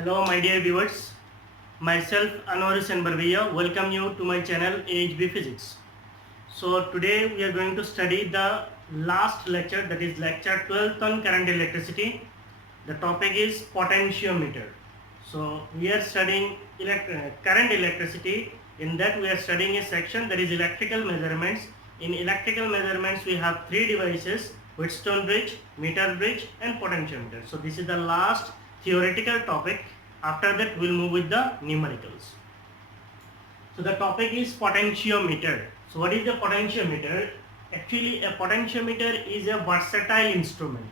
Hello, my dear viewers. Myself Anwar Hussain Barbiya. Welcome you to my channel AHB Physics. So today we are going to study the last lecture, that is lecture 12th on current electricity. The topic is potentiometer. So we are studying current electricity. In that we are studying a section that is electrical measurements. In electrical measurements we have three devices: Wheatstone bridge, meter bridge and potentiometer. So this is the last theoretical topic. After that we will move with the numericals. So the topic is potentiometer. So what is the potentiometer? Actually a potentiometer is a versatile instrument.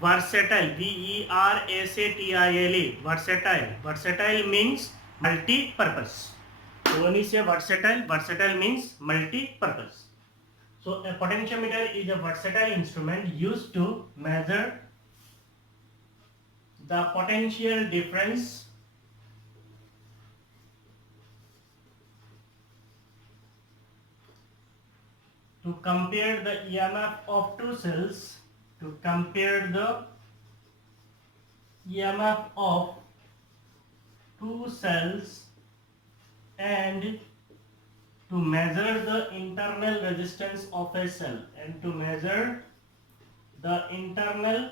Versatile, versatile, versatile. Versatile means multi-purpose. So when you say versatile, versatile means multi-purpose. So a potentiometer is a versatile instrument used to measure the potential difference to compare the EMF of two cells, to compare the EMF of two cells and to measure the internal resistance of a cell, and to measure the internal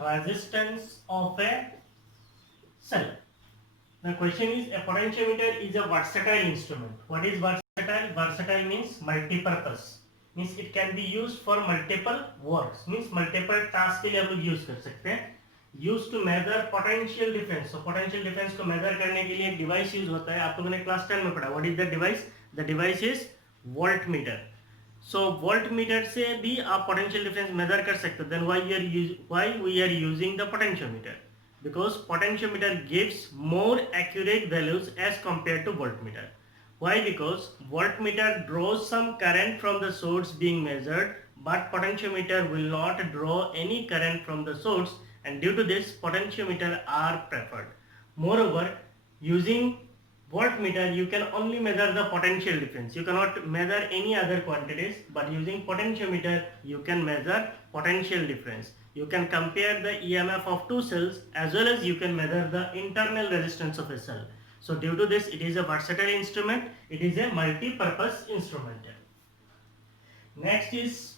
resistance of a cell. The question is, a potentiometer is a versatile instrument. What is versatile? Versatile means multi-purpose. Means it can be used for multiple works. Means multiple tasks के लिए आप लोग use कर सकते हैं. Used to measure potential difference. So potential difference को measure करने के लिए एक device use होता है. आप लोगों ने class 10 में पढ़ा. What is the device? The device is voltmeter. So voltmeter से भी आप potential difference measure कर सकते हो. Then why we are using the potentiometer? Because potentiometer gives more accurate values as compared to voltmeter. Why? Because voltmeter draws some current from the source being measured, but potentiometer will not draw any current from the source, and due to this potentiometer are preferred. Moreover, using voltmeter you can only measure the potential difference. You cannot measure any other quantities, but using potentiometer you can measure potential difference. You can compare the EMF of two cells as well as you can measure the internal resistance of a cell. So due to this it is a versatile instrument, it is a multi-purpose instrument. Next is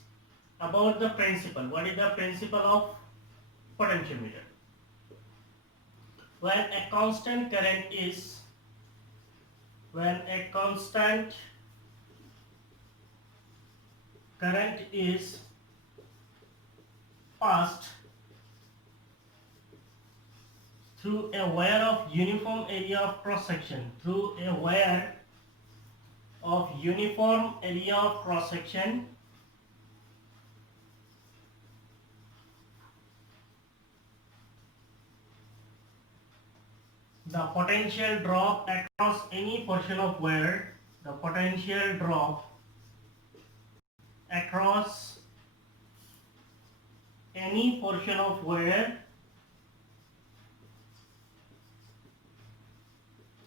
about the principle. What is the principle of potentiometer? When a constant current is passed through a wire of uniform area of cross section, the potential drop across any portion of wire,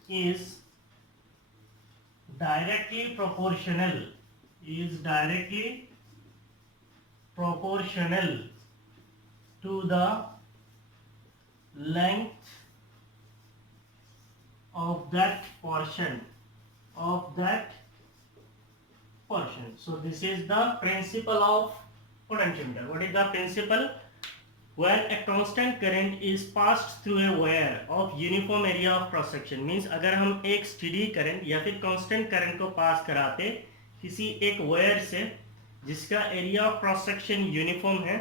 is directly proportional to the length of that portion. So this is the principle of potentiometer. What is the principle? When a constant current is passed through a wire of uniform area of cross section, means अगर हम एक steady current या फिर constant current को पास कराते किसी एक wire से जिसका area of cross section uniform है,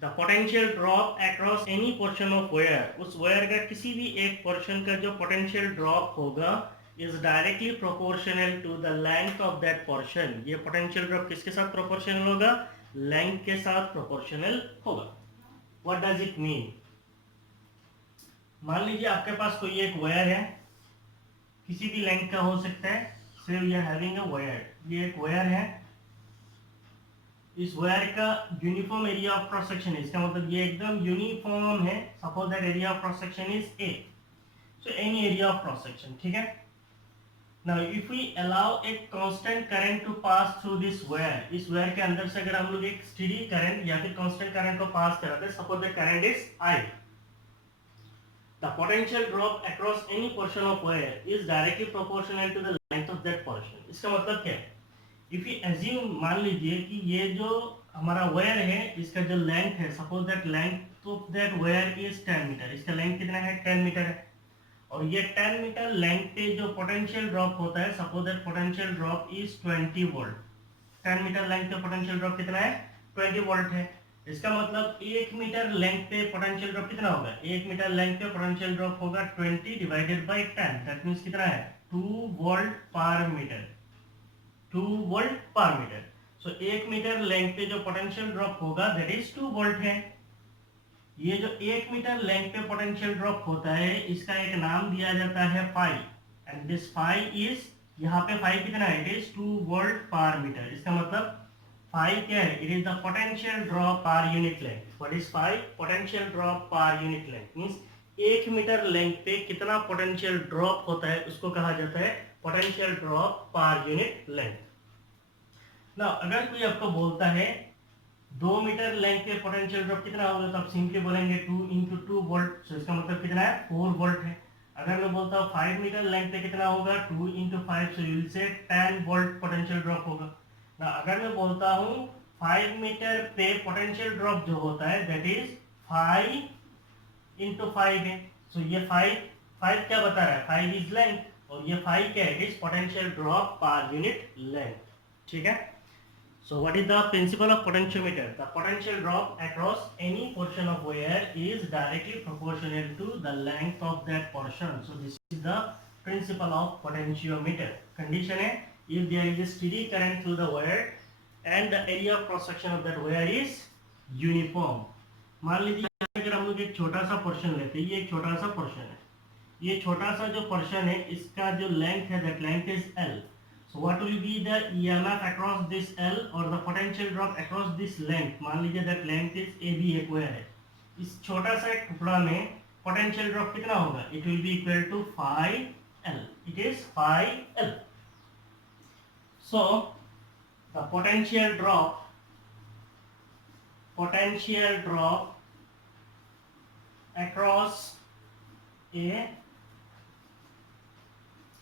the potential drop across any portion of wire, उस वायर का किसी भी एक पोर्शन का जो पोटेंशियल ड्रॉप होगा is directly proportional to the length of that portion. ये पोटेंशियल ड्रॉप किसके साथ प्रोपोर्शनल होगा? लेंथ के साथ प्रोपोर्शनल होगा. What does it mean? मान लीजिए आपके पास कोई एक वायर है, किसी भी लेंथ का हो सकता है. Say we are having a wire, ये एक वायर है, इस वायर का uniform area of cross section है, इसका मतलब ये एकदम यूनिफॉर्म है. Suppose that area of cross section is A. So any area of cross section, ठीक है. Now if we allow a constant current to pass through this wire, इस wire के अंदर से अगर हम लोग एक स्टेडी करंट या फिर कांस्टेंट करंट को पास कराते हैं, suppose the current is I, the potential drop across any portion of wire is directly proportional to the length of that portion. इसका मतलब क्या है? If we assume, मान लीजिए कि ये जो हमारा वायर है इसका जो लेंथ है, suppose that length of that wire is 10 metre, इसका लेंथ कितना है 10 मीटर है, और ये 10 मीटर लेंथ पे जो पोटेंशियल ड्रॉप होता है, suppose that potential drop is 20 volt, 10 metre length पे पोटेंशियल ड्रॉप कितना है 20 वोल्ट है। इसका मतलब 1 मीटर लेंथ पे पोटेंशियल ड्रॉप कितना होगा, 1 मीटर लेंथ पे पोटेंशियल ड्रॉप होगा 20 डिवाइडेड बाय 10, दैट मींस कितना है 2 volt per metre, 2 volt per metre. So 1 metre length पे जो पोटेंशियल ड्रॉप होगा दैट इज 2 वोल्ट है। ये जो 1 मीटर लेंथ पे पोटेंशियल ड्रॉप होता है इसका एक नाम दिया जाता है phi, and this phi is, यहाँ पे फाई कितना है, it is 2 volt per metre. इसका मतलब फाई क्या है, it is the potential drop per unit length. What is phi, potential drop per unit length, means 1 metre length पे कितना पोटेंशियल ड्रॉप होता है उसको कहा जाता है potential drop per unit length. ना अगर कोई आपको बोलता है 2 मीटर लेंथ पे पोटेंशियल ड्रॉप कितना होगा, तो आप सिंपली बोलेंगे 2 इंटू 2 वोल्ट, तो इसका मतलब कितना है 4 वोल्ट है। अगर मैं बोलता हूँ 5 मीटर लेंथ पे कितना होगा 2 into 5, so you will say 10 volt potential drop होगा ना। अगर मैं बोलता हूँ 5 मीटर पे पोटेंशियल ड्रॉप जो होता है दैट इज 5 इंटू 5 है, सो ये 5 क्या बता रहा है, 5 इज लेंथ, और ये 5 क्या है, it is potential drop per unit length. ठीक है। So what is the principle of potentiometer? The potential drop across any portion of wire is directly proportional to the length of that portion. So this is the principle of potentiometer. Condition है, if there is a steady current through the wire and the area of cross section of that wire is uniform. मान लीजिए अगर हम लोग एक छोटा सा portion लेते हैं, ये एक छोटा सा पोर्शन है, ये छोटा सा जो पोर्शन है इसका जो लेंथ है that length is L. So what will be the EMF across this L or the potential drop across this length? मान लीजिए that length is AB एक वायर है, इस छोटा सा एक टुकड़ा में पोटेंशियल ड्रॉप कितना होगा, it will be equal to phi L. It is phi L. So the potential drop across a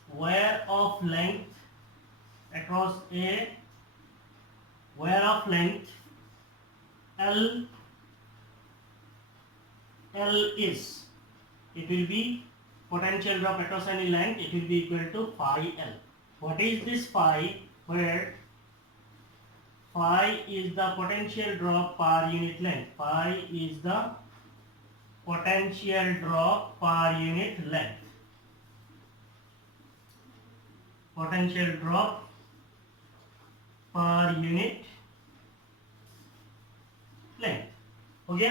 wire of length, across a wire of length L is, it will be potential drop across any length, it will be equal to phi L. What is this phi, where phi is the potential drop per unit length, phi is the potential drop per unit length, potential drop पर unit length. हो गया।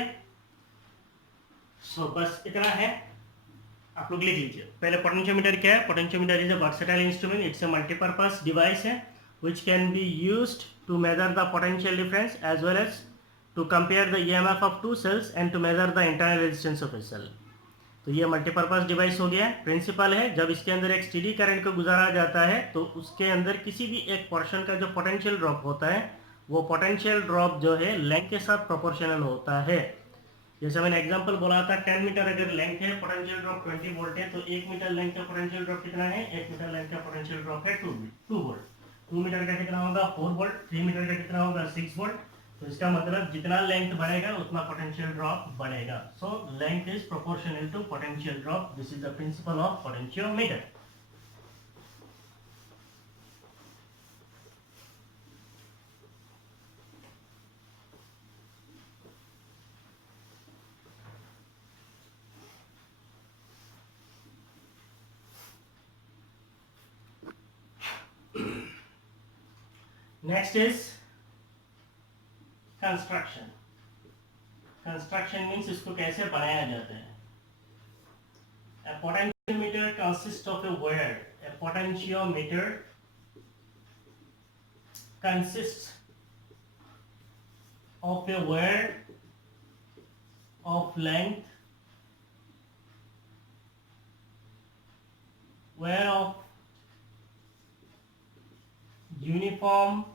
सो बस इतना है, आप लोग लिख लीजिए। पहले पोटेंशियोमीटर क्या है, potentiometer is a versatile instrument, it's a multipurpose device है which can be used to measure the potential difference as well as to compare the EMF of two cells and to measure the internal resistance of a cell. तो ये multipurpose device हो गया। Principal है, जब इसके अंदर एक steady current को गुजारा जाता है तो उसके अंदर किसी भी एक पोर्शन का जो पोटेंशियल ड्रॉप होता है वो पोटेंशियल ड्रॉप जो है लेंथ के साथ प्रोपोर्शनल होता है। जैसे मैंने एग्जांपल बोला था 10 मीटर अगर लेंथ है, पोटेंशियल ड्रॉप 20 वोल्ट है, तो 1 मीटर लेंथ का पोटेंशियल ड्रॉप कितना है, 1 मीटर लेंथ का पोटेंशियल ड्रॉप है 2 वोल्ट। 2 मीटर का कितना होगा 4 वोल्ट, 3 मीटर का कितना होगा 6 वोल्ट। तो इसका मतलब जितना लेंथ बढ़ेगा उतना पोटेंशियल ड्रॉप बढ़ेगा। So length is proportional to potential drop. This is the principle of potentiometer. Next is construction. Construction means इसको कैसे बनाया जाता है। A potentiometer consists of a wire. A potentiometer consists of a wire of length, wire of uniform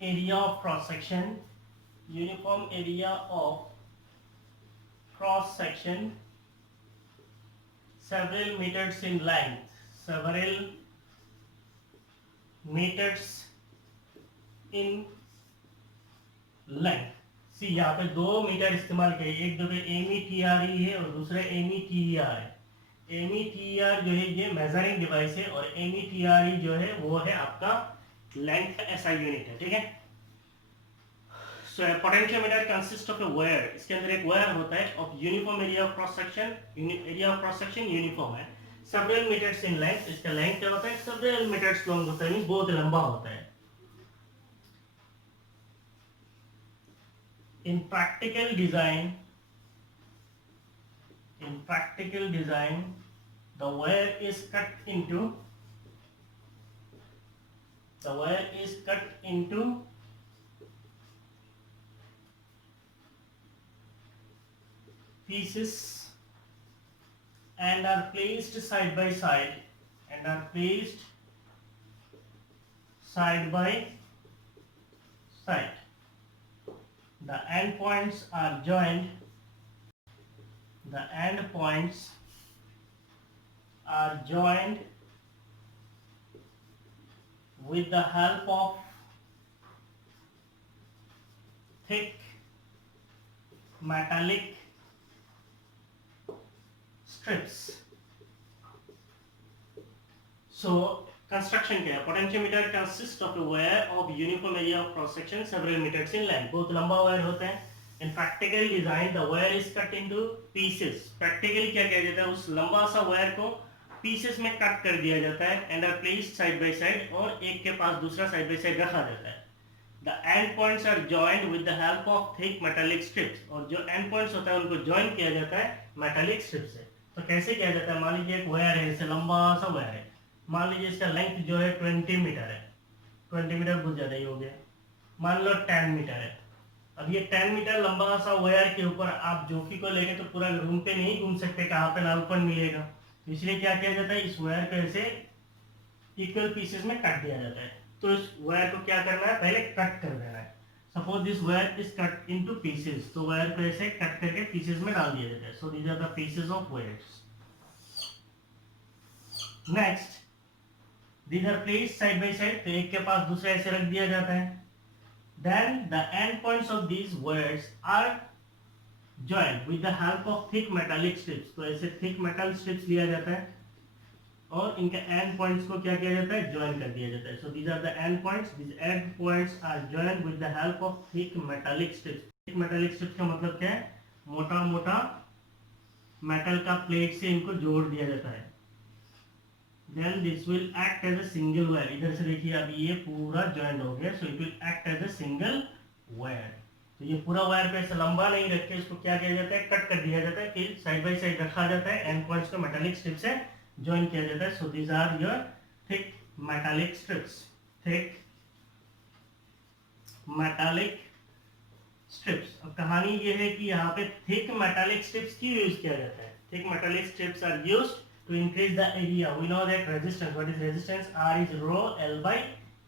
area of cross section, uniform area of cross section several meters in length, several meters in length. सी यहाँ पे 2 metre इस्तेमाल किए, एक जो METRE है और दूसरा METER है. METER जो है ये मेजरिंग डिवाइस है और METRE जो है वो है आपका लेंथ SI यूनिट है. ठीक है. So a potentiometer consists of a wire. इसके अंदर एक वायर होता है of uniform area of cross section. area of cross section uniform है. Several meters in length. इसका length क्या होता है? Several meters long होता है, बहुत लंबा होता है. In practical design, the wire is cut into pieces and are placed side by side, The end points are joined with the help of thick metallic strips. So construction क्या है? Potentiometer consists of a wire of uniform area of cross section several meters in length. बहुत लंबा wire होता है. In practical design, the wire is cut into pieces. Practically क्या किया जाता है? उस लंबा सा वायर को pieces में कट कर दिया जाता है and are placed side by side, और एक के पास दूसरा side by side रखा जाता है. The end points are joined with the help of thick metallic strips. और जो end points होता है उनको join किया जाता है metallic strips से. तो कैसे किया जाता है? मान लीजिए एक वायर है, इससे लंबा सा वायर है. मान लीजिए इसका लेंथ जो है 20 मीटर है. 20 मीटर बहुत ज़्यादा ही हो गया. मान लो 10 मीटर है. अब ये 10 मीटर लंबा सा वायर के ऊपर आप जोकी को लेके तो पूरा रूम पे नहीं घूम सकते, कहाँ पे नालपन मिलेगा. तो इसलिए क्या किया जाता है? इस वायर को ऐसे इक्वल पीसेस में काट दिया जाता है. तो इस वायर को क्या करना है? पहले कट कर देना है. Suppose this wire is cut into pieces, तो वायर को ऐसे कट करके पीसेस में डाल दिया जाता है. So these are the pieces of wires. Next, these are placed side by side, तो एक के पास दूसरा ऐसे रख दिया जाता है. Then the end points of these wires are joined with the help of thick metallic strips. तो ऐसे thick metal strips लिया जाता है और इनके end points को क्या किया जाता है? Join कर दिया जाता है. So these are the end points. These end points are joined with the help of thick metallic strips. Thick metallic strips का मतलब क्या है? मोटा मोटा मेटल का प्लेट से इनको जोड़ दिया जाता है. Then this will act as a single wire. इधर से देखिए अभी ये पूरा joined हो गया. So it will act as a single wire. तो ये पूरा वायर पे ऐसे लंबा नहीं रख के इसको क्या किया जाता है? कट कर दिया जाता है, फिर साइड बाय साइड रखा जाता है. एंड पॉइंट्स को मेटालिक स्ट्रिप से ज्वाइन किया जाता है. So these are your thick metallic strips. Thick metallic strips. अब कहानी ये है कि यहाँ पे थिक मेटालिक स्ट्रिप्स क्यों यूज किया जाता है? Thick metallic strips are used to increase the area. We know that resistance. What is resistance? R is rho L by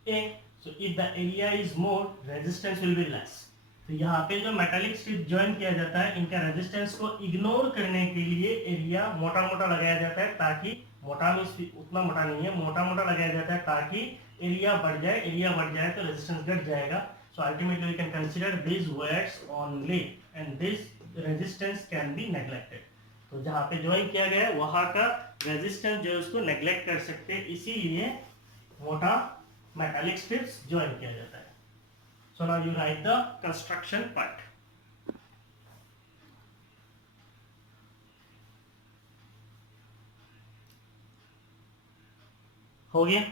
A. So if the area is more, resistance will be less. तो यहाँ पे जो metallic strip join किया जाता है, इनका resistance को ignore करने के लिए एरिया मोटा मोटा लगाया जाता है, ताकि मोटा में उतना मोटा नहीं है, मोटा मोटा लगाया जाता है ताकि एरिया बढ़ जाए. एरिया बढ़ जाए तो रेजिस्टेंस घट जाएगा. So ultimately we can consider this wires only and this resistance can be neglected. तो जहाँ पे ज्वाइन किया गया है वहाँ का रेजिस्टेंस जो है उसको नेग्लेक्ट कर सकते हैं, इसीलिए मोटा मेटालिक स्ट्रिप्स ज्वाइन किया जाता है. So now you right the construction part. हो गया?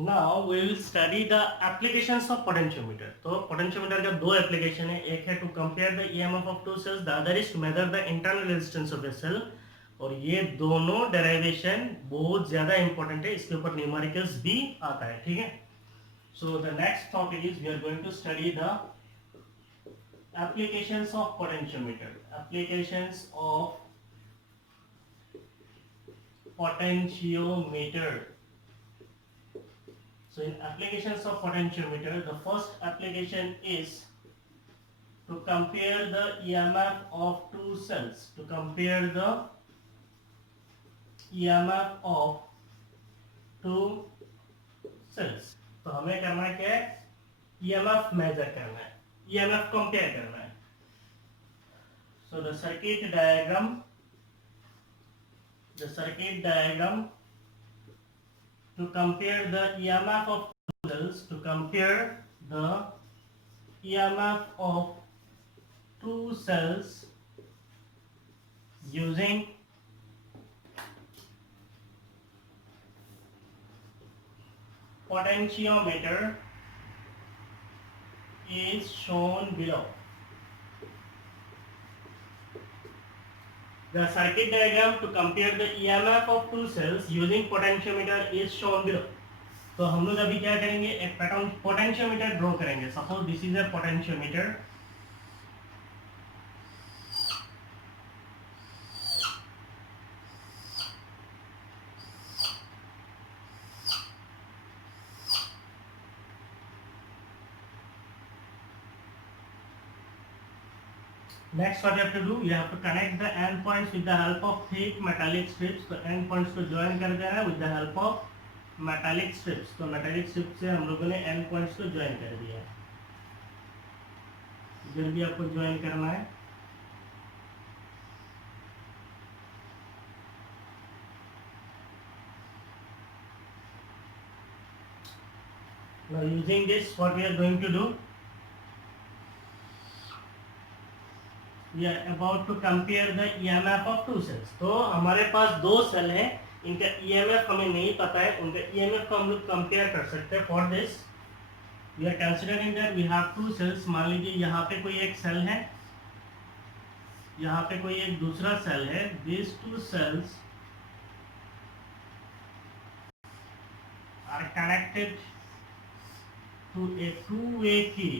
Now we will study the applications of potentiometer. तो potentiometer का दो application है, एक है to compare the EMF of two cells, the other is to measure the internal resistance of a cell. और ये दोनों derivation बहुत ज़्यादा important है, इसके ऊपर numericals भी आता है, ठीक है? So the next topic is we are going to study the applications of potentiometer. Applications of potentiometer. So in applications of potentiometer, the first application is to compare the EMF of two cells. To compare the EMF of two cells. तो हमें करना क्या है? EMF measure करना है, EMF compare करना है. So the circuit diagram to compare the EMF of two cells, to compare the EMF of two cells using potentiometer is shown below. The circuit diagram to compare the EMF of two cells using potentiometer is shown below. तो हम लोग अभी क्या करेंगे, एक potentiometer draw करेंगे. Suppose this is a potentiometer. Next what you have to do, you have to connect the end points with the help of thick metallic strips. तो end points को join कर देना with the help of metallic strips. तो metallic strips से हम लोगों ने end points को join कर दिया. इधर भी आपको join करना है. Now using this, what we are going to do, we are about to compare the EMF of two cells. तो हमारे पास दो सेल हैं, इनका EMF हमें नहीं पता है, उनका EMF को हम लोग कंपेयर कर सकते हैं. For this we are considering that we have two cells. मान लीजिए यहाँ पे कोई एक सेल है, यहाँ पे कोई एक दूसरा सेल है. This two cells are connected to a two way key.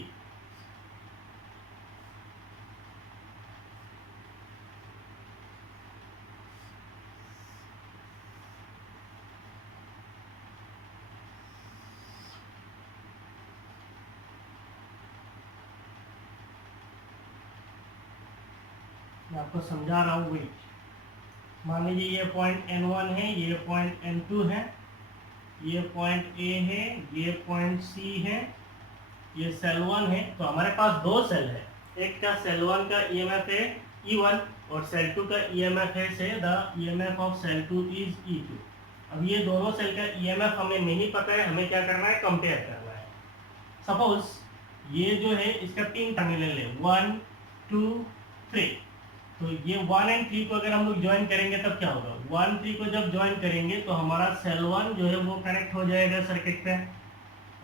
मैं आपको समझा रहा हूँ. वेट, मान लीजिए ये पॉइंट N1 है, ये पॉइंट N2 है, ये पॉइंट A है, ये पॉइंट C है, ये सेल 1 है. तो हमारे पास दो सेल है, एक का सेल 1 का EMF है E1 और सेल 2 का EMF है say the EMF of cell 2 is E2. अब ये दोनों सेल का EMF हमें नहीं पता है, हमें क्या करना है, कंपेयर करना है. सपोज ये जो है इसका 3 टर्मिनल है, 1 2 3. तो ये 1 एंड 3 को अगर हम लोग ज्वाइन करेंगे तब क्या होगा, 1 3 को जब ज्वाइन करेंगे तो हमारा सेल 1 जो है वो कनेक्ट हो जाएगा सर्किट पे.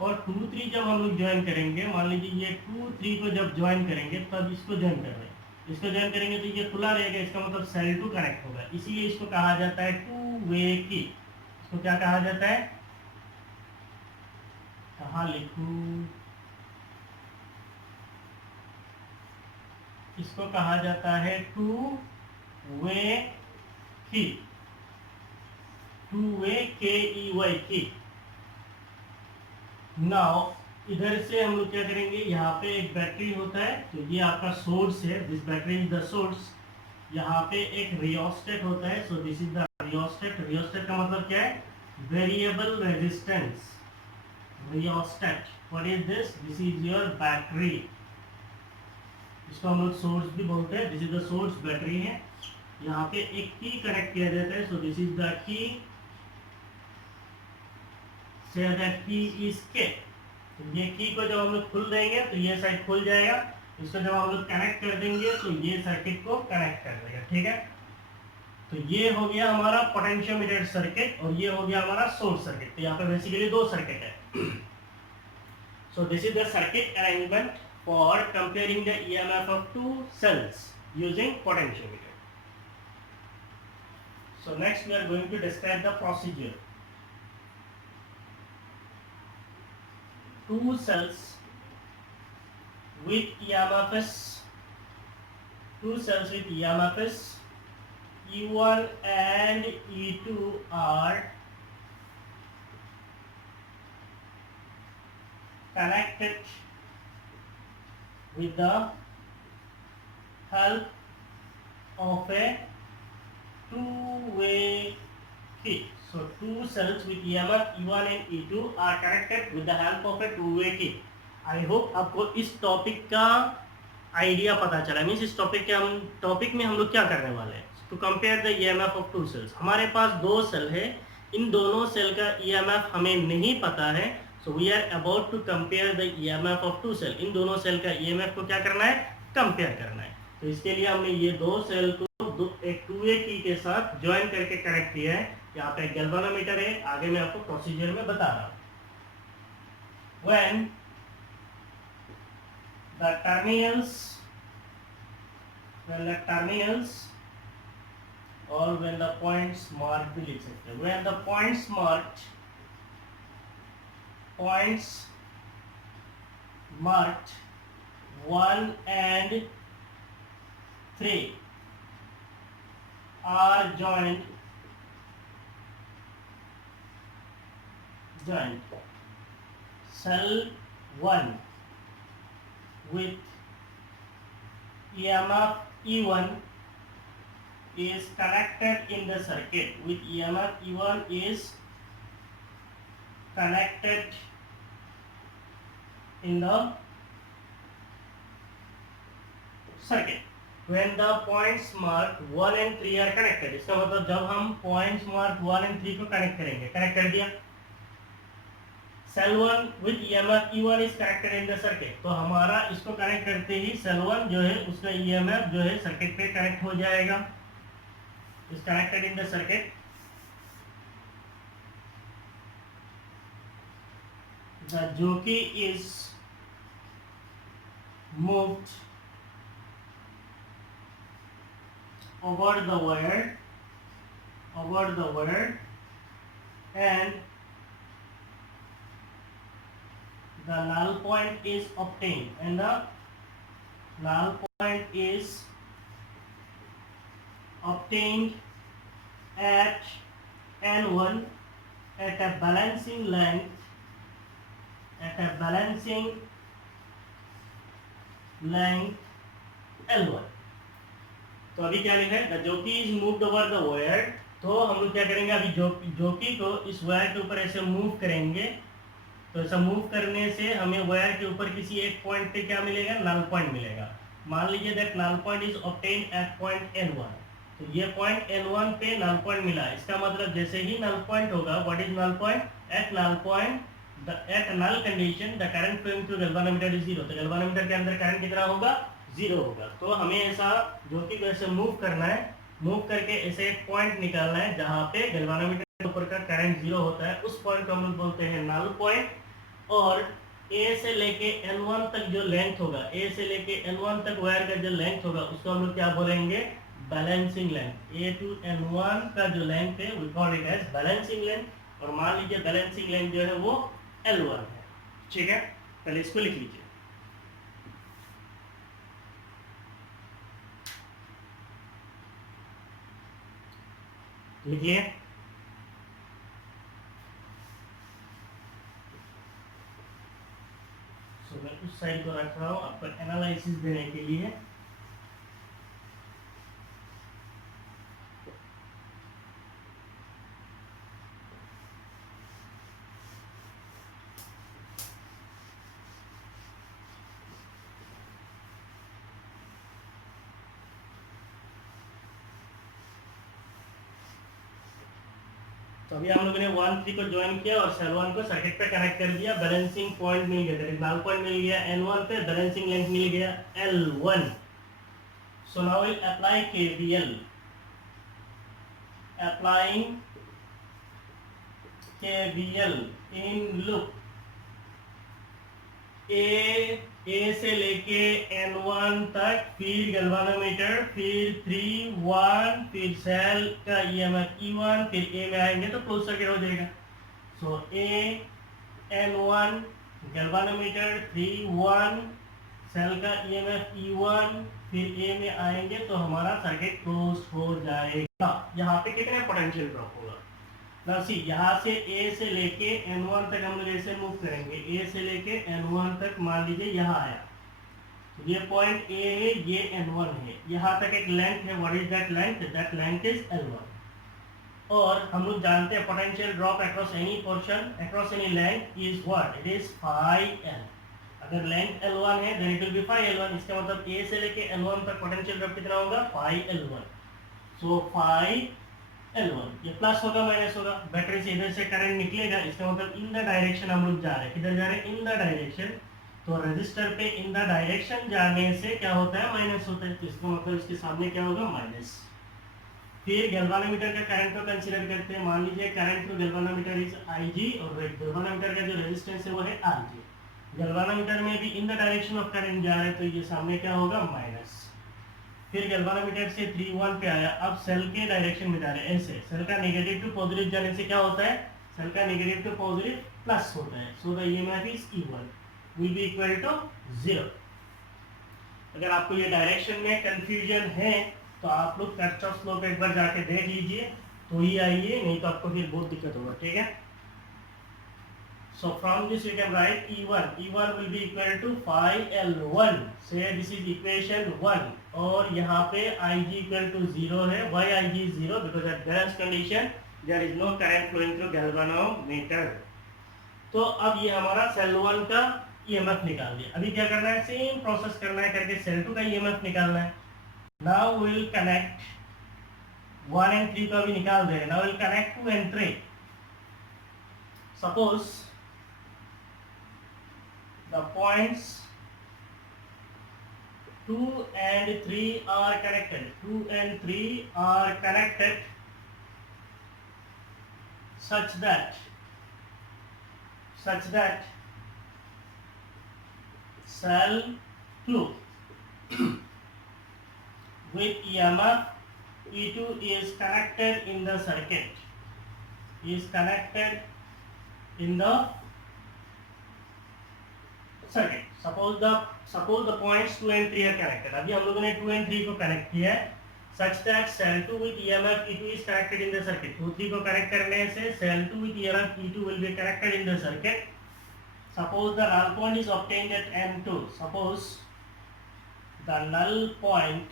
और 2 3 जब हम लोग ज्वाइन करेंगे, मान लीजिए ये 2 3 को जब ज्वाइन करेंगे तब इसको ज्वाइन कर रहे हैं, इसको ज्वाइन करेंगे तो ये खुला रहेगा, इसका मतलब सेल 2 कनेक्ट होगा. इसीलिए इसको कहा जाता है टू-वे की. इसको क्या कहा जाता है, कहाँ लिखूं, इसको कहा जाता है टू-वे की. टू-वे KEY की. नाउ इधर से हम लोग क्या करेंगे, यहाँ पे एक बैटरी होता है, तो ये आपका सोर्स है, this battery is the source. यहाँ पे एक रियोस्टेट होता है, so this is the rheostat. Rheostat का मतलब क्या है, variable resistance. Rheostat, what is this, this is your battery. इसको हम लोग सोर्स भी बोलते हैं. This is the source, battery है. यहाँ पे एक की कनेक्ट किया जाता है, so this is the key. Say that की इज के. ये की को जब हम लोग खुल देंगे तो ये साइड खुल जाएगा. इसको जब हम लोग कनेक्ट कर देंगे तो ये सर्किट को कनेक्ट कर देगा, ठीक है. तो ये हो गया हमारा पोटेंशियोमीटर सर्किट और ये हो गया हमारा सोर्स सर्किट। तो यहाँ पे बेसिकली दो सर्किट है। So this is the circuit arrangement for comparing the EMF of two cells using potentiometer. So next we are going to describe the procedure. Two cells with EMFs, E1 and E2 are connected with the help of a two-way key. So two cells with EMF E1 and E2 are connected with the help of a two-way key. I hope आपको इस topic का idea पता चला। Means इस topic में हम लोग क्या करने वाले हैं, to compare the EMF of two cells. हमारे पास दो सेल है, इन दोनों सेल का EMF हमें नहीं पता है। So we are about to compare the EMF of two cell. इन दोनों सेल का EMF को क्या करना है, कंपेयर करना है। तो इसके लिए हमने ये दो सेल को एक टू-वे की के साथ ज्वाइन करके कनेक्ट किया है। यहाँ पे गैल्वेनोमीटर है, आगे मैं आपको प्रोसीजर में बता रहा हूँ। When the terminals or when the points marked भी लिख सकते हैं। When the points marked 1 and 3 are joined cell 1 with EMF E1 is connected in the circuit with EMF E1 is connected in the circuit when the points marked 1 and 3 are connected। इसका मतलब जब हम points marked 1 and 3 को connect करेंगे, connect कर दिया, cell 1 with EMF E1 is connected in the circuit। तो हमारा इसको कनेक्ट करते ही सेल 1 जो है उसका EMF जो है सर्किट पे कनेक्ट हो जाएगा, is connected in the circuit। The jockey is moved over the wire and the null point is obtained, and the null point is obtained at N1 at a balancing length L1। तो अभी क्या लिखा है, the jockey is moved over the wire. तो हम लोग क्या करेंगे, अभी जॉकी को इस वायर के ऊपर ऐसे मूव करेंगे। तो ऐसा मूव करने से हमें वायर के ऊपर किसी एक पॉइंट पे क्या मिलेगा, नल पॉइंट मिलेगा। मान लीजिए that null point is obtained at point N1। तो ये पॉइंट N1 पे नल पॉइंट मिला। इसका मतलब जैसे ही नल पॉइंट होगा, what is null point, at null condition the current flowing through galvanometer is 0। तो गैल्वेनोमीटर के अंदर करंट कितना होगा, 0 होगा। तो हमें ऐसा जॉकी को ऐसे मूव करना है, मूव करके ऐसे एक पॉइंट निकालना है जहाँ पे गैल्वेनोमीटर के ऊपर का करंट 0 होता है। उस पॉइंट को हम लोग बोलते हैं नल पॉइंट। और A से लेके N1 तक जो लेंथ होगा, A से लेके N1 तक वायर का जो लेंथ होगा उसको हम लोग क्या बोलेंगे, balancing length. A to N1 का जो लेंथ है we call it as balancing length. और मान लीजिए बैलेंसिंग लेंथ जो है वो L1 है। ठीक है, पहले इसको लिख लीजिए। लिखिए, सो मैं उस साइड को रख रहा हूँ आपको एनालिसिस देने के लिए। तो अभी हम लोगों ने 1 3 को ज्वाइन किया और सेल 1 को सर्किट पे कनेक्ट कर दिया। बैलेंसिंग पॉइंट मिल गया, नल पॉइंट मिल गया N1 पे, बैलेंसिंग लेंथ मिल गया L1। So now will apply KVL। applying KVL in loop ए से लेके N1 तक, फिर गैल्वानोमीटर, फिर 3 1, फिर सेल का EMF E1, फिर ए में आएंगे तो क्लोज सर्किट हो जाएगा। सो ए N1 गैल्वानोमीटर 3 1 सेल का EMF E1, फिर ए में आएंगे तो हमारा सर्किट क्लोज हो जाएगा। यहाँ पे कितने पोटेंशियल ड्रॉप होगा ना, सी यहाँ से ए से लेके N1 तक हम लोग ऐसे मूव करेंगे, ए से लेके N1 तक मान लीजिए यहाँ आया, ये पॉइंट ए है, ये N1 है, यहाँ तक एक लेंथ है। What is that length? That length is L1। और हम लोग जानते हैं potential drop across any portion across any length is what? It is phi L। अगर लेंथ L1 है then it will be phi L1। इसका मतलब ए से लेके N1 तक पोटेंशियल ड्रॉप कितना होगा? phi L1। सो phi L1, ये प्लस होगा माइनस होगा, बैटरी से इधर से करंट निकलेगा, इसका मतलब इन द डायरेक्शन हम लोग जा रहे हैं। किधर जा रहे हैं? In the direction. तो रेजिस्टर पे इन द डायरेक्शन जाने से क्या होता है? माइनस होता है। तो इसका मतलब इसके सामने क्या होगा? माइनस। फिर गैल्वानोमीटर का करंट को कंसीडर करते हैं। मान लीजिए current through galvanometer is IG और गैल्वानोमीटर का जो रेजिस्टेंस है वो है RG। गैल्वानोमीटर में भी in the direction of current जा रहा है, तो ये सामने क्या होगा? माइनस। फिर गैल्वानोमीटर से 3 1 पे आया, अब सेल के डायरेक्शन में जा रहे हैं ऐसे। सेल का नेगेटिव टू पॉजिटिव जाने से क्या होता है? सेल का नेगेटिव टू पॉजिटिव प्लस होता है। So the EMF is E1 will be equal to 0। अगर आपको ये डायरेक्शन में कंफ्यूजन है तो आप लोग किरचॉफ लॉ को एक बार जाके देख लीजिए तो ही आइए, नहीं तो आपको फिर बहुत दिक्कत होगा। ठीक है, so from this we can write E1 will be equal to phi L1। say this is equation 1 और यहाँ पे IG equal to 0 है। why IG is 0? because at balance condition there is no current flowing through galvanometer। तो अब ये हमारा cell 1 का EMF निकाल दिया। अभी क्या करना है? सेम प्रोसेस करना है करके सेल 2 का EMF निकालना है। now we will connect 1 and 3 का भी निकाल देंगे। now we will connect 2 and 3। suppose the points 2 and 3 are connected। 2 and 3 are connected such that cell 2 with EMF E2 is connected in the circuit, circuit। suppose the points 2 and 3 are connected। अभी हम लोगों ने 2 and 3 को connect किया है such that cell 2 with EMF E2 is connected in the circuit। 2 3 को connect करने से cell 2 with EMF E2 will be connected in the circuit। suppose the null point is obtained at N2। suppose the null point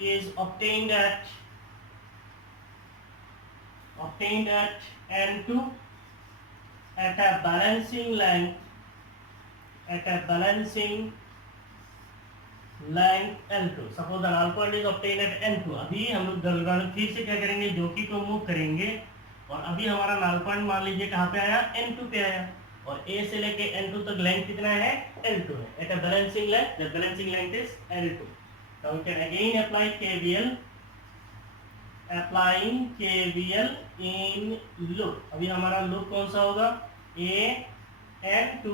is obtained at N2 at a balancing length L2। suppose the null point is obtained at N2। अभी हम लोग फिर से क्या करेंगे? जोकी को move करेंगे और अभी हमारा null point मान लीजिए कहाँ पे आया? N2 पे आया और A से लेके N2 तक लेंथ कितना है? L2 है। at a balancing length, the balancing length is L2। now we can again apply KVL in loop। अभी हमारा लूप कौन सा होगा? A N2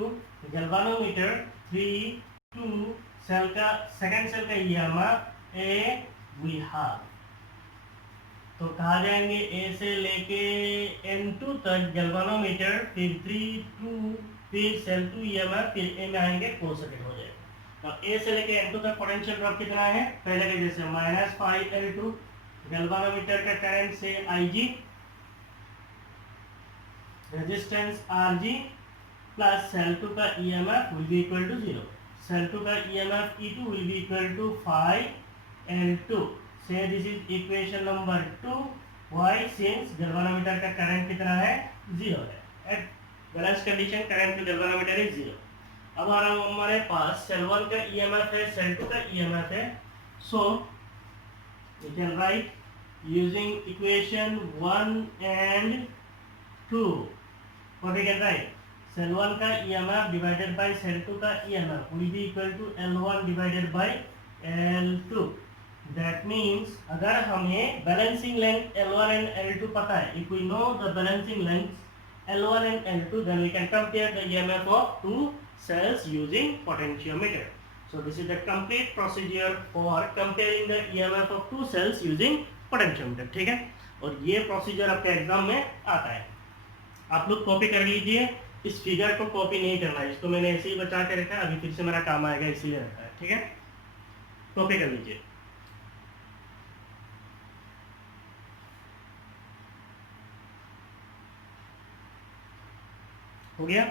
गैल्वानोमीटर 3 2 सेल का सेकंड सेल का EMF A we have। तो कहा जाएंगे A से लेके N2 तक गैल्वानोमीटर, फिर 3 2 फिर सेल 2 EMF, फिर A में आएंगे क्लोज सर्किट हो जाएगा। तो A से लेके N2 तक पोटेंशियल ड्रॉप कितना है? पहले के जैसे माइनस phi L2। गैल्वानोमीटर का करंट से IG, resistance RG plus cell 2 का EMF will be equal to 0। Cell 2 का EMF E2 will be equal to phi L2। say this is equation number 2। why? since galvanometer का current कितना है? 0 है। at balance condition current to galvanometer is 0। अब हमारे पास cell 1 का EMF है, cell 2 का EMF है। so we can write using equation 1 and 2। what we can write? Cell 1 का EMF डिवाइडेड बाय सेल 2 का EMF will be equal to L1 divided by L2। That means अगर हमें balancing length L1 and L2 पता है, if we know the balancing lengths L1 and L2, then we can compare the EMF of two cells using potentiometer. So this is the complete procedure for comparing the EMF of two cells using potentiometer. ठीक है, और ये procedure आपके exam में आता है, आप लोग कॉपी कर लीजिए। इस फिगर को कॉपी नहीं करना है, इसको मैंने ऐसे ही बचा के रखा है, अभी फिर से मेरा काम आएगा इसीलिए रखा है। ठीक है, कॉपी कर लीजिए। हो गया?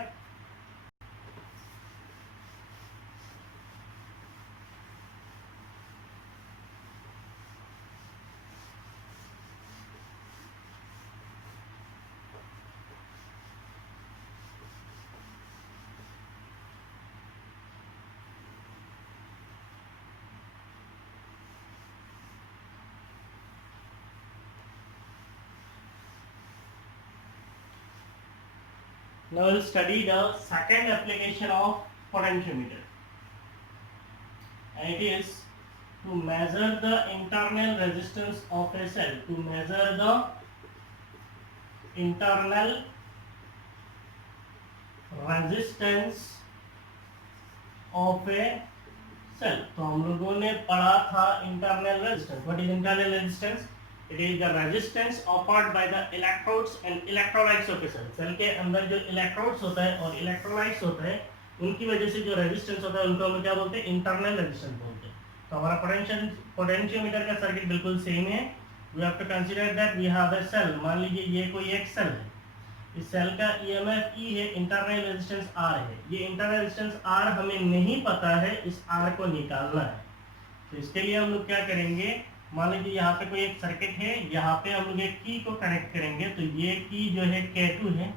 Now we'll study the second application of potentiometer, and it is to measure the internal resistance of a cell. To measure the internal resistance of a cell. तो हम लोगों ने पढ़ा था internal resistance. What is internal resistance? It is the resistance offered by the electrodes and electrolytes of a cell. Cell के अंदर जो electrodes होता है और electrolytes होता है, उनकी वजह से जो resistance होता है उनको हम क्या बोलते हैं? Internal resistance बोलते हैं। तो हमारा पोटेंशियोमीटर का सर्किट बिल्कुल सेम है। We have to consider that we have a cell. मान लीजिए ये कोई एक सेल है, इस सेल का EMF E है, इंटरनल रेजिस्टेंस R है। ये इंटरनल रेजिस्टेंस R हमें नहीं पता है, इस R को निकालना है। तो इसके लिए हम लोग क्या करेंगे, मान लीजिए यहाँ पे कोई एक सर्किट है, यहाँ पे हम लोग एक की को कनेक्ट करेंगे। तो ये की जो है K2 है,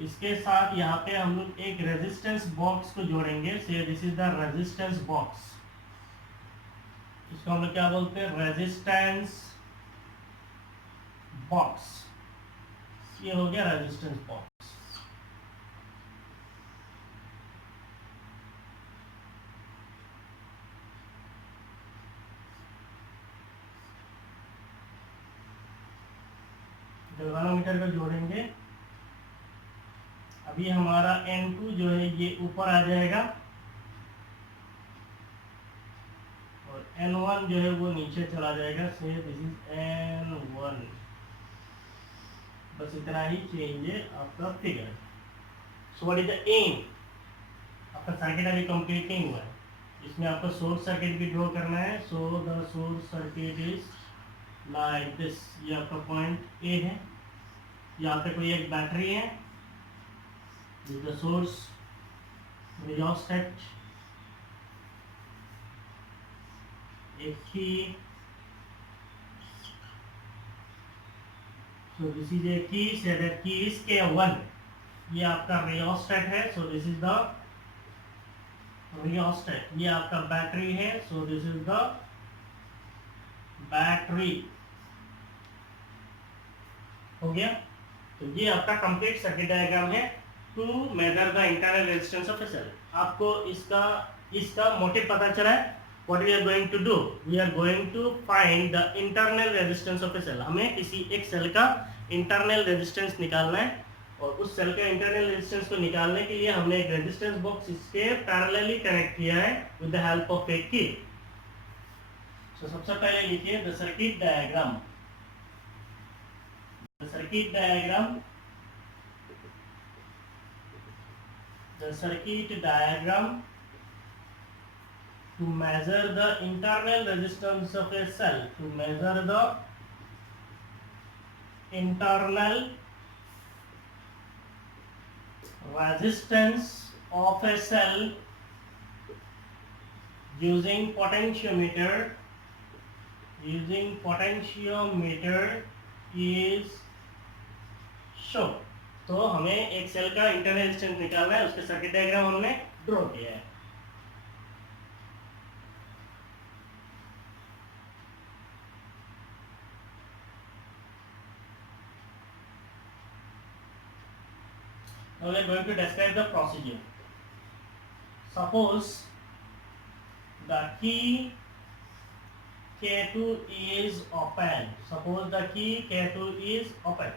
इसके साथ यहाँ पे हम लोग एक रेजिस्टेंस बॉक्स को जोड़ेंगे। से this is the resistance box, इसको हम लोग क्या बोलते हैं? Resistance box. ये हो गया रेजिस्टेंस बॉक्स। गैल्वेनोमीटर को जोड़ेंगे। अभी हमारा N2 जो है ये ऊपर आ जाएगा और N1 जो है वो नीचे चला जाएगा। से दिस इज N1। बस इतना ही चेंज है आपका figure. So what is the aim? आपका सर्किट अभी कंप्लीट नहीं हुआ है, इसमें आपको सोर्स सर्किट भी ड्रॉ करना है। So the source circuit is like this. ये आपका पॉइंट ए है, यहाँ पे कोई एक बैटरी है, द सोर्स रियोस्टेट, एक की। सो दिस इज ए की, से दैट की इज K1। ये आपका रियोस्टेट है, so this is the rheostat. ये आपका बैटरी है, so this is the battery. हो गया? तो ये आपका कंप्लीट सर्किट डायग्राम है to measure the internal resistance of a cell. आपको इसका मोटिव पता चला है। What we are going to do, we are going to find the internal resistance of a cell. हमें किसी एक सेल का इंटरनल रेजिस्टेंस निकालना है, और उस सेल का इंटरनल रेजिस्टेंस को निकालने के लिए हमने एक रेजिस्टेंस बॉक्स इसके पैरेलली कनेक्ट किया है विद द हेल्प ऑफ ए की। सो सबसे पहले लिखिए the circuit diagram. The circuit diagram to measure the internal resistance of a cell, to measure the internal resistance of a cell using potentiometer is show. तो हमें एक cell का internal resistance निकालना है, उसके सर्किट डायग्राम हमने draw किया है। Now we are going to describe the procedure. Suppose the key K2 is open. Suppose the key K2 is open.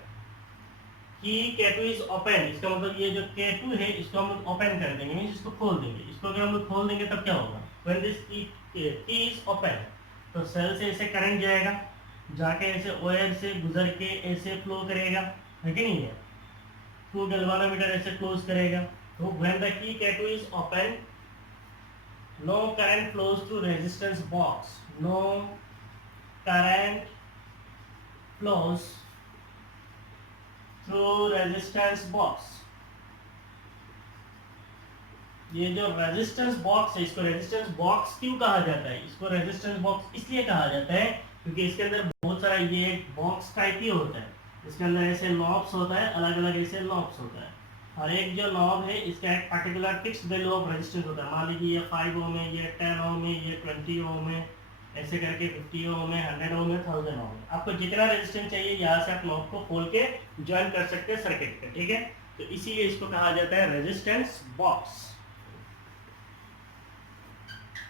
की K2 is open, इसका मतलब ये जो K2 है इसको हम लोग ओपन कर देंगे, मींस इसको खोल देंगे। इसको अगर हम लोग खोल देंगे तब क्या होगा? When this key is open, तो सेल से ऐसे करंट जाएगा, जाके ऐसे वायर से गुजर के ऐसे फ्लो करेगा, है कि नहीं है? थ्रू गैल्वानोमीटर ऐसे क्लोज करेगा। तो when the key K2 is open, no current flows through resistance box. No current flows through resistance box. ये जो रेजिस्टेंस बॉक्स है, इसको रेजिस्टेंस बॉक्स क्यों कहा जाता है? इसको रेजिस्टेंस बॉक्स इसलिए कहा जाता है क्योंकि इसके अंदर बहुत सारा ये बॉक्स टाइप ही होता है। इसके अंदर ऐसे नॉब्स होता है, अलग अलग ऐसे नॉब्स होता है। हर एक जो नॉब है इसका एक particular fixed value of resistance होता है। मान लीजिए ये 5 ओम है, ये 10 ओम है, ये 20 ओम है, ऐसे करके 50 ओम है, 100 ओम है, 1000 ओम है। आपको जितना रेजिस्टेंस चाहिए यहाँ से आप नॉब को खोल के ज्वाइन कर सकते हैं सर्किट पे, ठीक है? तो इसीलिए इसको कहा जाता है resistance box.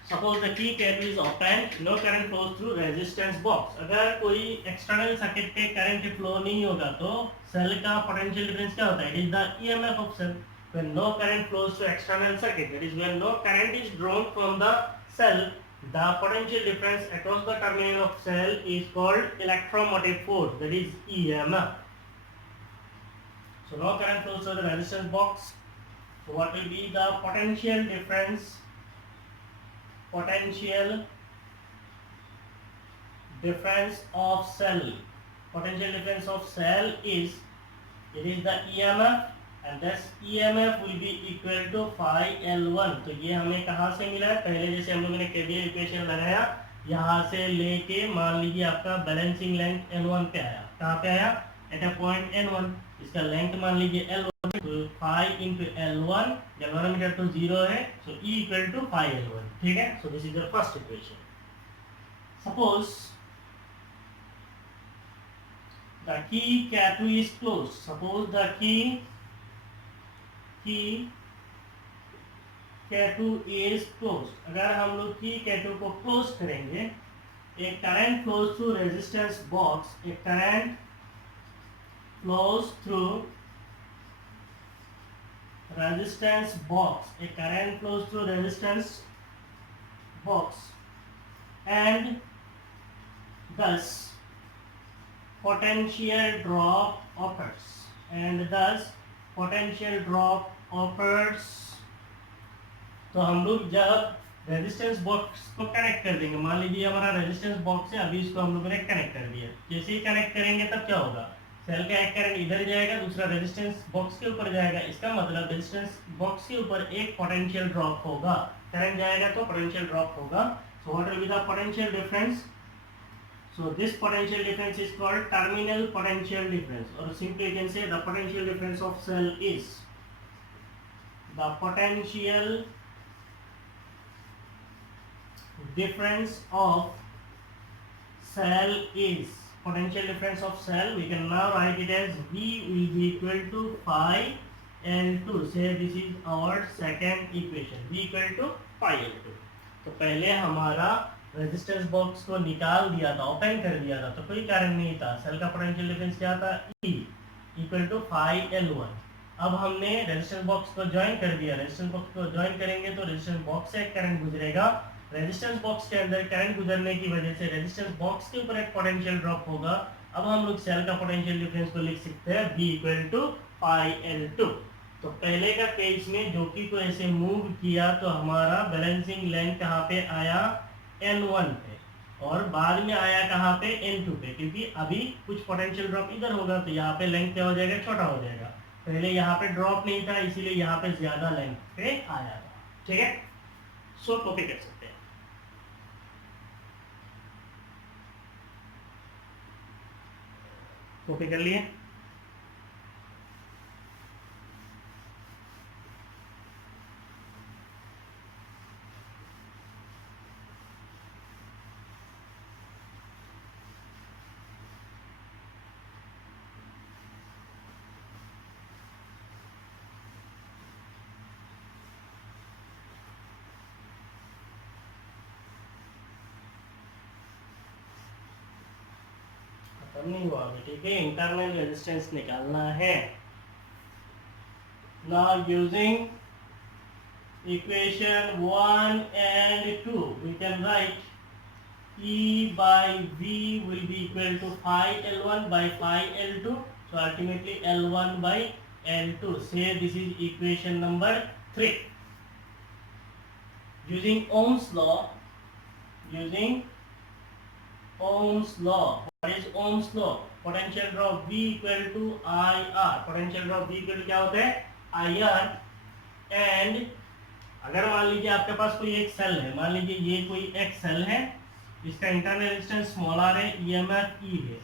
Suppose the key K2 is open, no current flows through resistance box. अगर कोई एक्सटर्नल सर्किट पे करंट फ्लो नहीं होगा तो सेल का पोटेंशियल डिफरेंस क्या होता है? It is the EMF of cell. When no current flows to external circuit, that is when no current is drawn from the cell, the potential difference across the terminal of cell is called electromotive force, that is EMF. So no current flows through the resistance box. So what will be the potential difference? Potential difference of cell. Potential difference of cell is, it is the EMF and this EMF will be equal to phi L1. तो ये हमें कहाँ से मिला है? पहले जैसे हम लोगों ने KVL इक्वेशन लगाया, यहाँ से लेके मान लीजिए आपका बैलेंसिंग लेंथ N1 पे आया। कहाँ पे आया? At a point N1। इसका लेंथ मान लीजिए L1, तो phi into L1, गैल्वानोमीटर तो 0 है, so E equal to phi L1, ठीक है? So this is your first equation. Suppose the key K2 is closed. Suppose the key K2 is closed. अगर हम लोग की K2 को क्लोज करेंगे, एक current flows through resistance box, एक current flows through resistance box, a current flows through resistance box and thus potential drop occurs, and thus potential drop occurs. तो हम लोग जब रेजिस्टेंस बॉक्स को कनेक्ट कर देंगे, मान लीजिए हमारा रेजिस्टेंस बॉक्स है, अभी इसको हम लोगों ने कनेक्ट कर दिया। जैसे ही कनेक्ट करेंगे तब क्या होगा? सेल का एक करंट इधर जाएगा, दूसरा रेजिस्टेंस बॉक्स के ऊपर जाएगा। इसका मतलब रेजिस्टेंस बॉक्स के ऊपर एक पोटेंशियल ड्रॉप होगा। करंट जाएगा तो पोटेंशियल ड्रॉप होगा। So what will be the potential difference? So this potential difference is called terminal potential difference, or simply you can say the potential difference of cell is the potential difference of cell is potential difference of cell. We can now write it as V will be equal to phi L2. Say this is our second equation, V equal to phi L2. तो पहले हमारा resistance box को निकाल दिया था, open कर दिया था, तो कोई कारण नहीं था। सेल का पोटेंशियल डिफरेंस क्या था? E equal to phi L1। अब हमने रेजिस्टेंस बॉक्स को ज्वाइन कर दिया। रेजिस्टेंस बॉक्स को ज्वाइन करेंगे तो रेजिस्टेंस बॉक्स से एक करंट गुजरेगा। रेजिस्टेंस बॉक्स के अंदर करंट गुजरने की वजह से रेजिस्टेंस बॉक्स के ऊपर एक पोटेंशियल ड्रॉप होगा। अब हम लोग सेल का पोटेंशियल डिफरेंस को लिख सकते हैं V equal to phi L2। तो पहले का केस में जोकी को ऐसे मूव किया तो हमारा बैलेंसिंग लेंथ कहाँ पे आया? N1 पे, और बाद में आया कहाँ पे? N2 पे, क्योंकि अभी कुछ पोटेंशियल ड्रॉप इधर होगा तो यहाँ पे लेंथ क्या हो जाएगा? छोटा हो जाएगा। पहले यहाँ पे ड्रॉप नहीं था, इसीलिए यहाँ पे ज्यादा लेंथ पे आया था, ठीक है? सो कॉपी कर सकते हैं। कॉपी कर लिए? खत्म नहीं हुआ अभी, ठीक है। इंटरनल रेजिस्टेंस निकालना है। Now using equation 1 and 2 we can write E by V will be equal to phi L1 by phi L2, so ultimately L1 by L2. Say this is equation number 3. Using Ohm's law, what is Ohm's law? Potential drop V equal to IR. Potential drop V equal to क्या होता है? IR. And अगर मान लीजिए आपके पास कोई एक cell है, मान लीजिए ये कोई एक सेल है, इसका इंटरनल रेजिस्टेंस स्मॉल आर है, ईएमएफ ई है,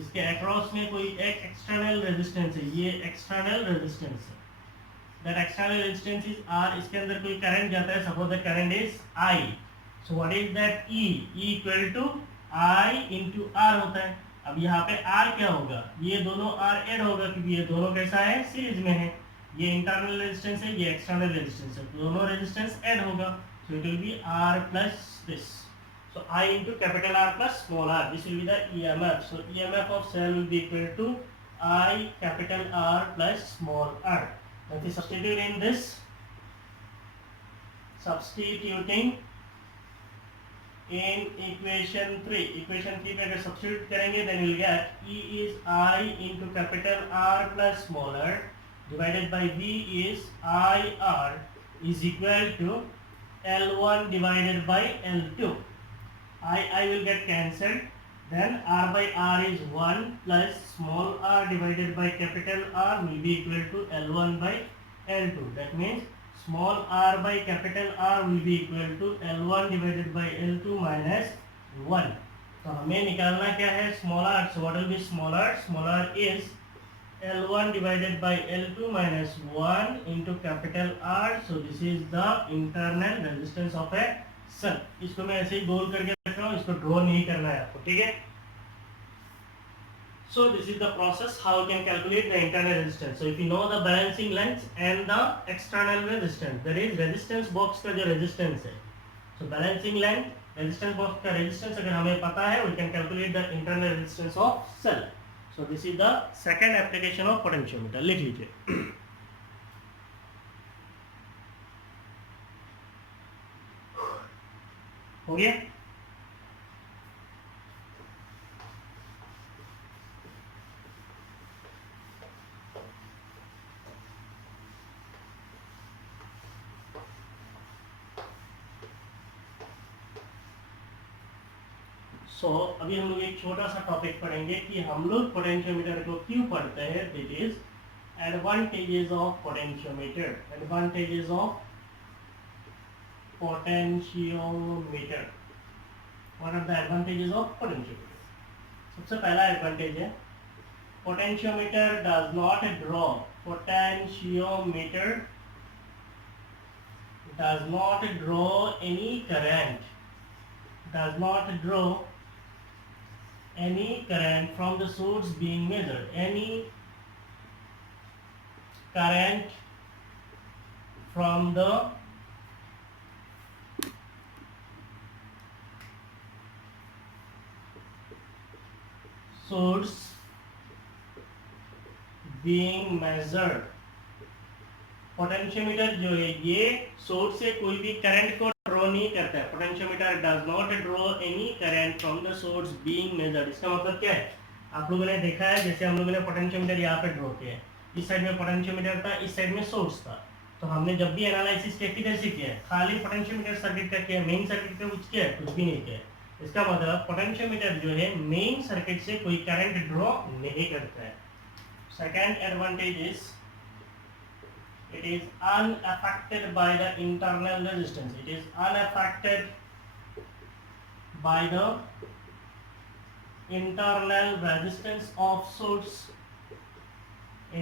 इसके अक्रॉस में कोई एक एक्सटर्नल रेजिस्टेंस है, ये एक्सटर्नल रेजिस्टेंस है, that external resistance is R, इसके अंदर कोई करंट जाता है, suppose the current is I, so what is that E equal to I into R होता है। अब यहाँ पे आर क्या होगा, ये दोनों आर ऐड होगा क्योंकि ये दोनों कैसा है, सीरीज में है, ये इंटरनल रेजिस्टेंस है, ये एक्सटर्नल रेजिस्टेंस है, दोनों रेजिस्टेंस ऐड होगा, so it will be R plus this, so I into capital R plus small r, this will be the EMF, so EMF of cell will be equal to I capital R plus small r. That is substituting in equation 3 पे अगर substitute करेंगे then we'll get E is I into capital R plus small r divided by V is IR is equal to L1 divided by L2. I will get cancelled, then R by R is 1 plus small r divided by capital R will be equal to L1 by L2. That means small r by capital R will be equal to L1 divided by L2 minus 1. तो हमें निकालना क्या है, small r, so what will be small r? Small r is L1 divided by L2 minus 1 into capital R, so this is the internal resistance of a cell. इसको मैं ऐसे ही गोल करके रख रहा हूँ, इसको ड्रॉ नहीं करना है आपको, ठीक है। So this is the process how you can calculate the internal resistance. So if you know the balancing length and the external resistance, that is resistance box का जो resistance है, so balancing length resistance box का resistance अगर हमें पता है, we can calculate the internal resistance of cell. So this is the second application of potentiometer. लिख लीजिए। हो गया। अभी हम लोग एक छोटा सा टॉपिक पढ़ेंगे कि हम लोग पोटेंशियोमीटर को क्यों पढ़ते हैं, that is advantages of potentiometer. Advantages of potentiometer, what are the advantages of potentiometer? सबसे पहला एडवांटेज है potentiometer does not draw, potentiometer does not draw any current, does not draw any current from the source being measured, any current from the source being measured। Potentiometer जो है ये source से कोई भी current को draw नहीं करता है। Potentiometer does not draw any current from the source being measured. इसका मतलब क्या है, आप लोगों ने देखा है जैसे हम लोगों ने पोटेंशियोमीटर यहाँ पे ड्रॉ किया है, इस साइड में पोटेंशियोमीटर था, इस साइड में सोर्स था, तो हमने जब भी एनालिसिस किया किधर से किया है, खाली पोटेंशियोमीटर सर्किट का किया, मेन सर्किट का कुछ किया है, कुछ भी नहीं किया है। इसका मतलब पोटेंशियोमीटर जो है मेन सर्किट से कोई करंट ड्रॉ नहीं करता है। Second advantage is it is unaffected by the internal resistance, it is unaffected by the internal resistance of source,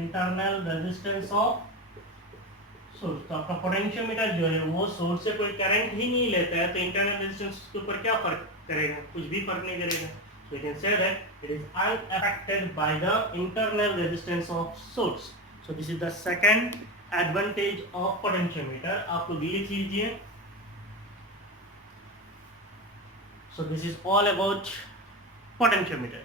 internal resistance of source। तो आपका पोटेंशियोमीटर जो है वो सोर्स से कोई करंट ही नहीं लेता है, तो इंटरनल रेजिस्टेंस के ऊपर क्या फर्क करेगा, कुछ भी फर्क नहीं करेगा। So you can say that it is unaffected by the internal resistance of source। So this is the second advantage of potentiometer, आपको लिख लीजिए। सो this is all about potentiometer.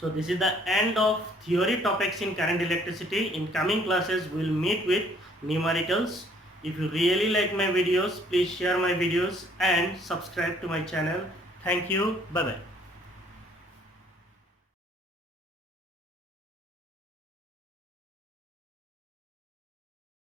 So this is the end of theory topics in current electricity. In coming classes we will meet with numericals. If you really like my videos, please share my videos and subscribe to my channel. Thank you. Bye bye.